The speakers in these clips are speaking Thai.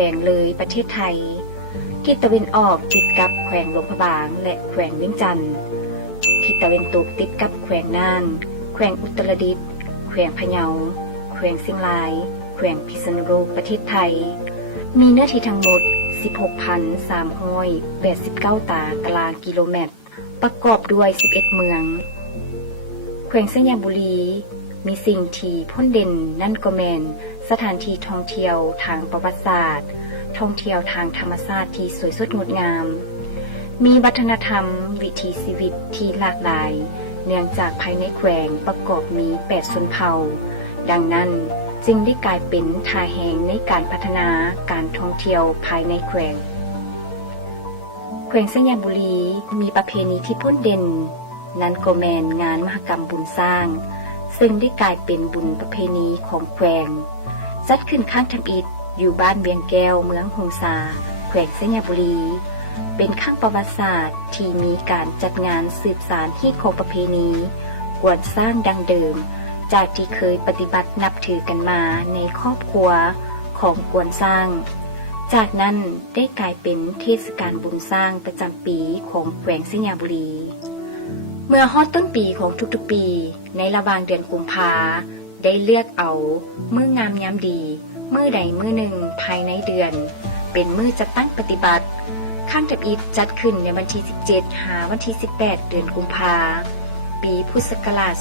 วงเลยประเทศไทยทิศตะวันออกติดกับแขวงหลวงพระบางและแขวงเวียงจันทร์ทิศตะวันตกติดกับแขวงน่านแขวงอุตรดิตถ์แขวงพะเยาแขวงเชียงรายแขวงพิษณุโลกประเทศไทยมีเนื้อที่ทั้งหมด 16,389 ตารางกิโลเมตรประกอบด้วย 11 เมืองแขวงสัญญาบุรีมีสิ่งที่พ้นเด่นนั่นก็แม่นสถานที่ท่องเที่ยวทางประวัติศาสตร์ท่องเที่ยวทางธรรมชาติที่สวยสดงดงามมีวัฒนธรรมวิถีชีวิตที่หลากหลายเนื่องจากภายในแขวงประกอบมี8ชนเผ่าดังนั้นจึงได้กลายเป็นท่าแห่งในการพัฒนาการท่องเที่ยวภายในแขวงสัญญาบุรีมีประเพณีที่พ้นเด่นนั่นก็แม่นงานมหกรรมบุญสร้างซึ่งได้กลายเป็นบุญประเพณีของแขวงจัดขึ้นข้างทำอิฐอยู่บ้านเวียงแก้วเมืองหงสาแขวงสัญญาบุรีเป็นข้างประวัติศาสตร์ที่มีการจัดงานสืบสานที่ของประเพณีกวนสร้างดังเดิมจากที่เคยปฏิบัตินับถือกันมาในครอบครัวของกวนสร้างจากนั้นได้กลายเป็นเทศกาลบุญสร้างประจำปีของแขวงสัญญาบุรีเมื่อฮอดต้นปีของทุกๆปีในระหว่างเดือนกุมภาได้เลือกเอามื้องามยามดีมื้อใดมื้อหนึ่งภายในเดือนเป็นมื้อจัดตั้งปฏิบัติข้างทับอิฐจัดขึ้นในวันที่17หาวันที่18เดือนกุมภาปีพุทธศักราช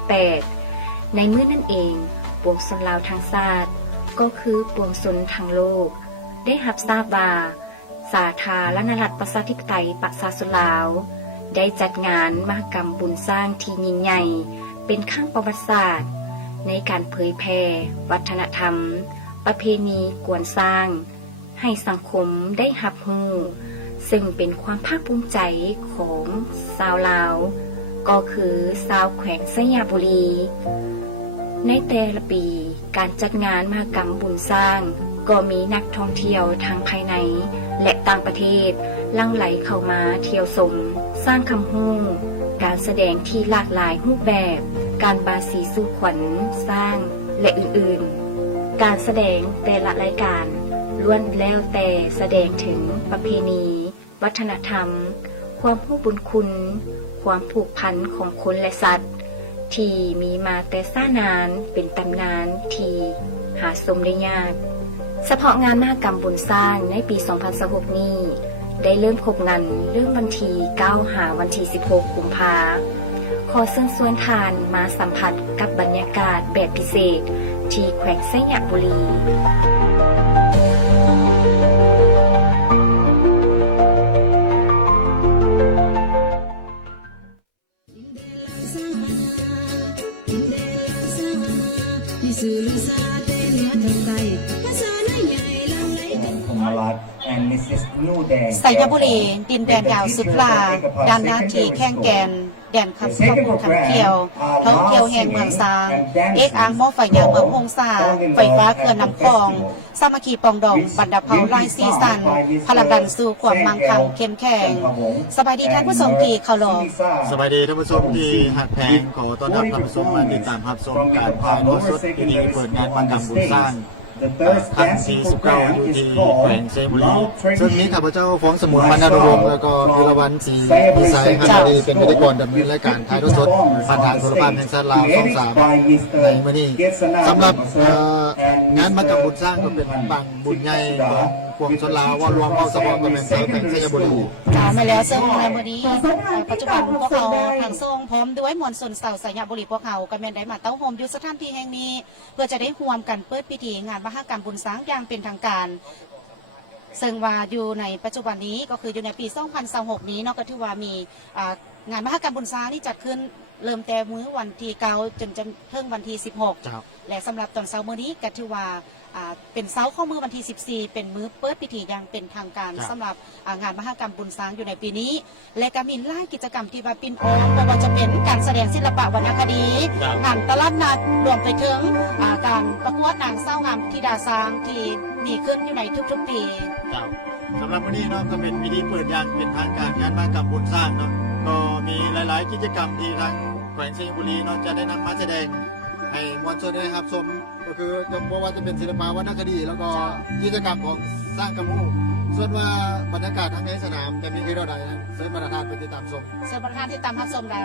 2548ในมื้อนั่นเองปวงชนลาวทั้งชาติก็คือปวงชนทั้งโลกได้รับทราบว่าสาธารณรัฐประชาธิปไตยประชาชนลาวได้จัดงานมหกรรมบุญสร้างที่ยิ่งใหญ่เป็นครั้งประวัติศาสตร์ในการเผยแพร่วัฒนธรรมประเพณีกวนสร้างให้สังคมได้รับรู้ซึ่งเป็นความภาคภูมิใจของชาวลาวก็คือชาวแขวงสัญญาบุรีในแต่ละปีการจัดงานมหกรรมบุญสร้างก็มีนักท่องเที่ยวทั้งภายในและต่างประเทศหลั่งไหลเข้ามาเที่ยวชมสร้างคำฮู้การแสดงที่หลากหลายรูปแบบการบาสีสู่ขวัญสร้างและอื่นๆการแสดงแต่ละรายการล้วนแล้วแต่แสดงถึงประเพณีวัฒนธรรมความรู้บุญคุณความผูกพันของคนและสัตว์ที่มีมาแต่ช้านานเป็นตำนานที่หาชมได้ยากเฉพาะงานมหกรรมบุญสร้างในปี 2026 นี้ได้เริ่มครบงานเรื่องวันที่9หาวันที่16กุมภาขอเชิญชวนทานมาสัมผัสกับบรรยากาศแบบพิเศษที่แขวงสัญญาบุรีสัญญาบุรีดินแดนยาวสุดลาดานหน้าที่แข้งแกนแดนคำข้าวปูคำเขียวท่องเที่ยวแห่งเมืองซางเอกอ่างหม้อไฟยางเมืองฮงซาไฟฟ้าเขื่อนน้ำคลองสามัคคีปองดองบรรดาเผ่าไร่ซีซันพลังดันสู่ความมั่งคั่งเข้มแข็งสบายดีท่านผู้ชมที่เคารพสบายดีท่านผู้ชมที่หักแพงขอต้อนรับท่านผู้ชมมาติดตามรับชมการถ่ายทอดสดที่นี่เปิดงานมหกรรมบุญสร้างครั้งที่19อยู่ที่แขวงสัญญาบุรีซึ่งนี้ข้าพเจ้าฟ้องสมุนมณฑลวงศ์แล้วก็ธีรวรรณศรีพิสัยฮันดีเป็นพิธีกรดำเนินรายการถ่ายทอดสดผ่านทางโทรทัศน์แห่งชาติลาวช่อง3ในวันนี้สำหรับงานมหกรรมบุญสร้างก็เป็นบางบุญใหญ่ของปวงชนลาวว่ารวมเอาเฉพาะกับแม่สาวแขวงสัญญาบุรีมาแล้วซึ่งในวันนี้ปัจจุบันพวกเขาทางทรงพร้อมด้วยมวลชนชาวสัญญาบุรีพวกเขากำลังได้มาเต้าโฮมอยู่สถานที่แห่งนี้เพื่อจะได้ร่วมกันเปิดพิธีงานมหกรรมบุญสร้างอย่างเป็นทางการซึ่งว่าอยู่ในปัจจุบันนี้ก็คืออยู่ในปี 2026 นี้เนาะก็ถือว่ามีงานมหกรรมบุญสร้างที่จัดขึ้นเริ่มแต่มื้อวันที่9จนถึงวันที่16และสำหรับตอนเช้ามื้อนี้ก็ถือว่าเป็นเช้าข้อมือวันที่14เป็นมื้อเปิดพิธีอย่างเป็นทางการสำหรับงานมหกรรมบุญสร้างอยู่ในปีนี้และก็มีหลายกิจกรรมที่ว่าปิ้นโอนไม่ว่าจะเป็นการแสดงศิลปะวรรณคดีงานตลาดนัดรวมไปถึงการประกวดนางสาวงามธิดาสร้างที่มีขึ้นอยู่ในทุกๆปีสำหรับวันนี้เนาะก็เป็นพิธีเปิดอย่างเป็นทางการงานมหกรรมบุญสร้างเนาะก็มีหลายๆกิจกรรมที่ทางแขวงสัญญาบุรีเนาะจะได้นำมาแสดงให้มวลชนได้รับชม ก็คือจะบอกว่าจะเป็นศิลปะวรรณคดี แล้วก็กิจกรรมของสร้างกระมูส่วนว่าบรรยากาศทั้งในสนามจะมีกี่เราใดนะเสริมประธานไปติดตามชม เชิญประธานที่ตามรับชมได้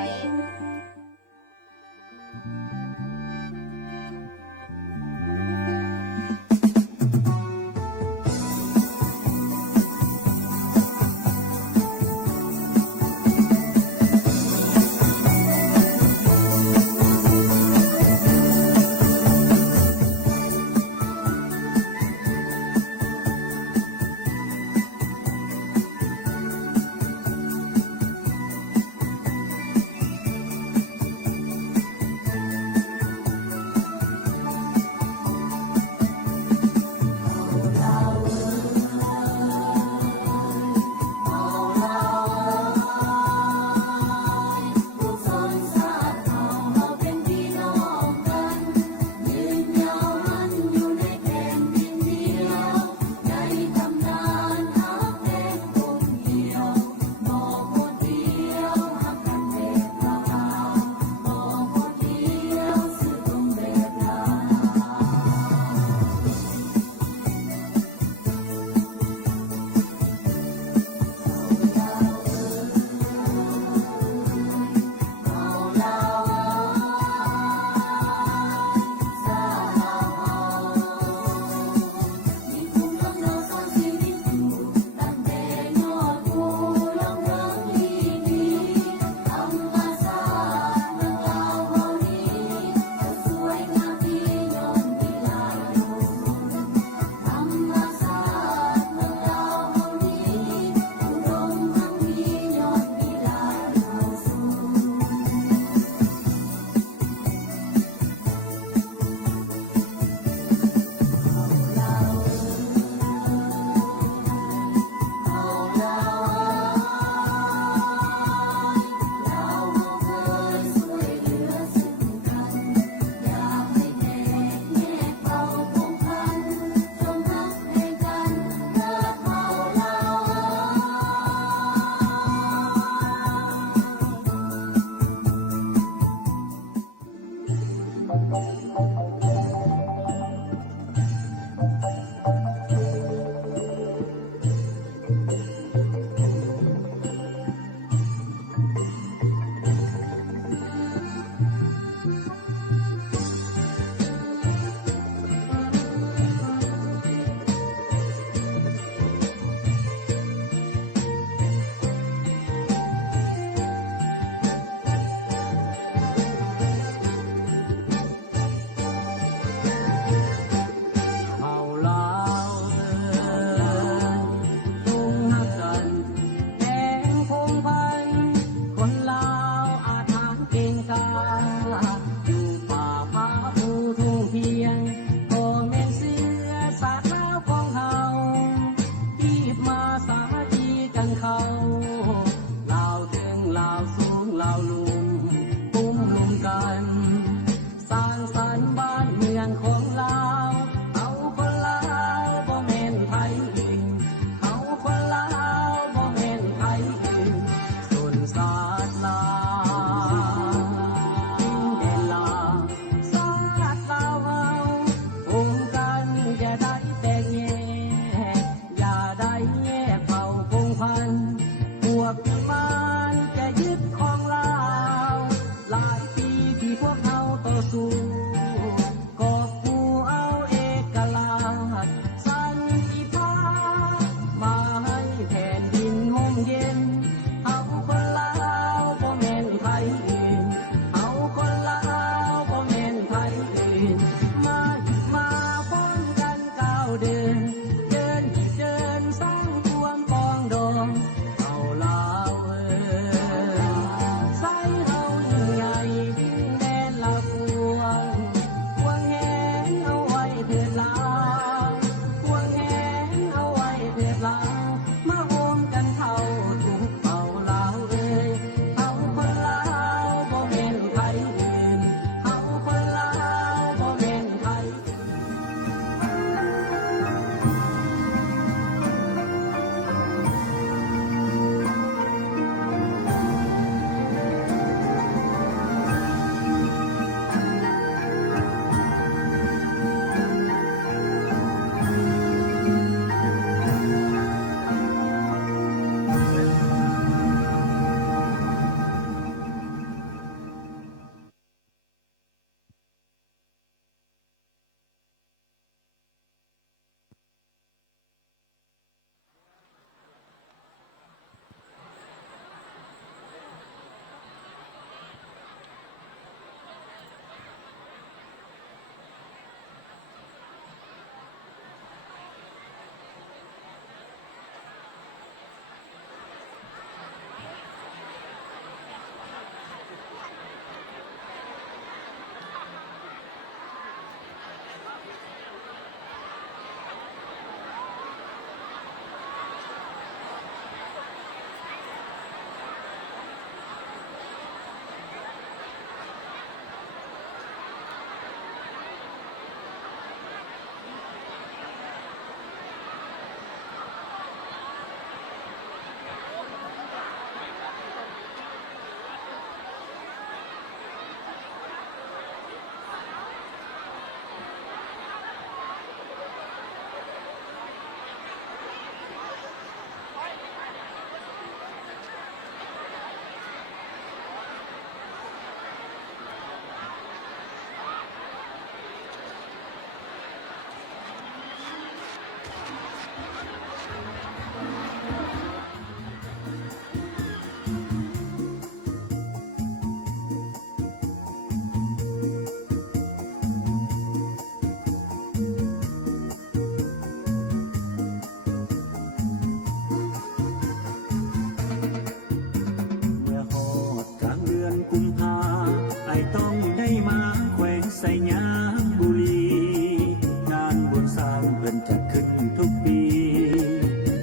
ทุกปี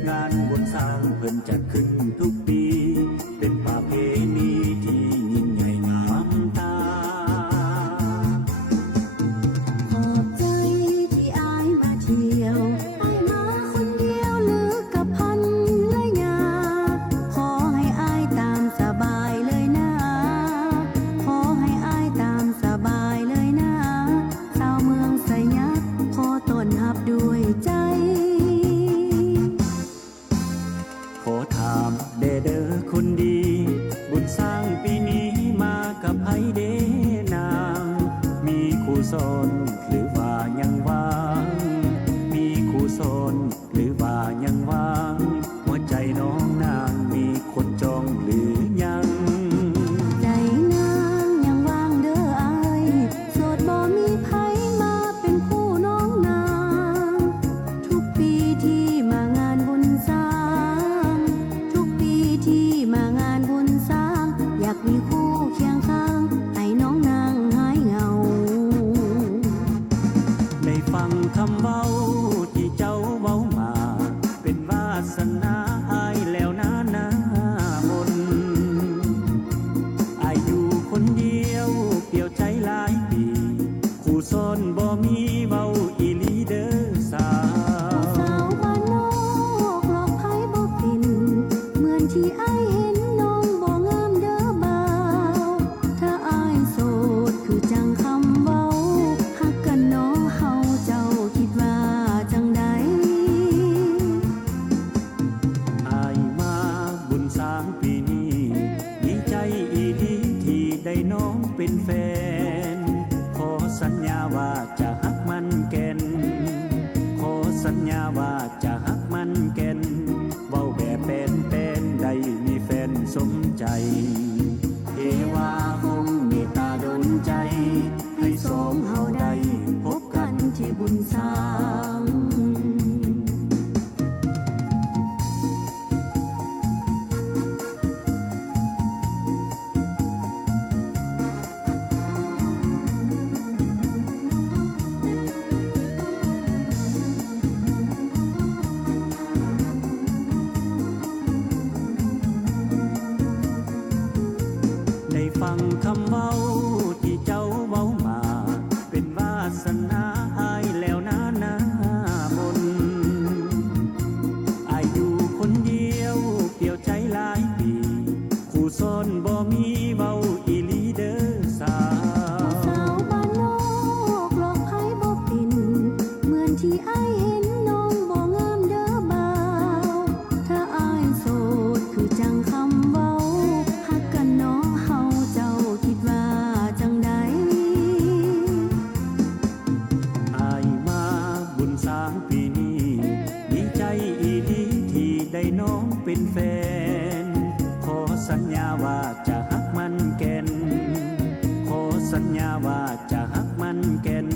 งานบุญสร้างเพิ่นจัดขึ้นทุกปี เป็นประเพณีที่ยิ่งใหญ่งามตา ขอบใจที่อายมาเที่ยวอายมาคนเดียวหรือกับพันและยาขอให้อายตามสบายเลยนะขอให้อายตามสบายเลยนะชาวเมืองสยามขอต้อนรับด้วยใจ ขอถามเด้อคนดี บุญสร้างปีนี้มากับไผเด้นาง มีครูสอนหรือว่ายังว่าง มีครูสอนหรือว่ายังว่าง หัวใจน้องนางมีคนจองหรือยัง ใจนางยังว่างเด้ออายโสดบ่มีไผมาเป็นคู่น้องนางทุกปีที่มางานบุญสร้างทุกปีที่มางานบุญสร้างอยากมีคู่เคียงข้างให้น้องนางหายเหงา ได้ฟังคำเว้าที่เจ้าเว้ามา เป็นวาสนาอายแล้วนะนามนอายอยู่คนเดียวเปลี่ยวใจหลายปีคู่ซ้อนบ่มีเว้าอีหลีเด้อสาว สาวบ้านนอกหลอกไผบ่เป็นเหมือนที่อายเห็นน้องบ่งามเด้อบ่าวถ้าอายโสดคือจังคำเว้าฮักกันน้อเฮาเจ้าคิดว่าจังใด อายมาบุญสร้างปีนี้ดีใจอีหลีที่ได้น้องเป็นแฟน ขอสัญญาว่าจะฮักมันแก่น ขอสัญญาว่าจะฮักมันแก่น เว้าแบบเป็นได้มีแฟนสมใจเทวาคงเมตตาดลใจ ให้สองเฮาได้พบกันที่บุญสร้าง ได้ฟังคำเว้าที่เจ้าเว้ามา เป็นวาสนาอายแล้วนะนามนอายอยู่คนเดียวเปลี่ยวใจหลายปีคู่ซ้อนบ่มีเว้าอีหลีเด้อสาว สาวบ้านนอกหลอกไผบ่เป็นเหมือนที่อายเห็นน้องบ่งามเด้อบ่าวถ้าอายโสดคือจังคำเว้าฮักกันน้อเฮาเจ้าคิดว่าจังใด อายมาบุญสร้างปีนี้ดีใจอีหลีที่ได้น้องเป็นแฟน ขอสัญญาว่าจะฮักมันแก่น ขอสัญญาว่าจะฮักมันแก่น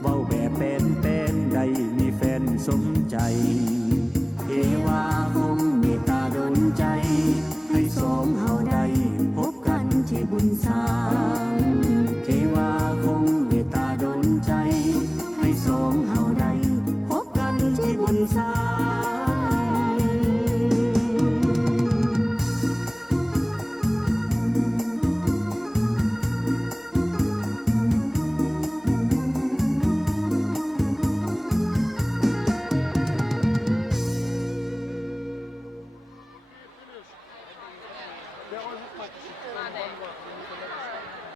เว้าแบบเป็นได้มีแฟนสมใจเทวาคงเมตตาดลใจ ให้สองเฮาได้พบกันที่บุญสร้างเทวาคงเมตตาดลใจ ให้สองเฮาได้พบกันที่บุญสร้าง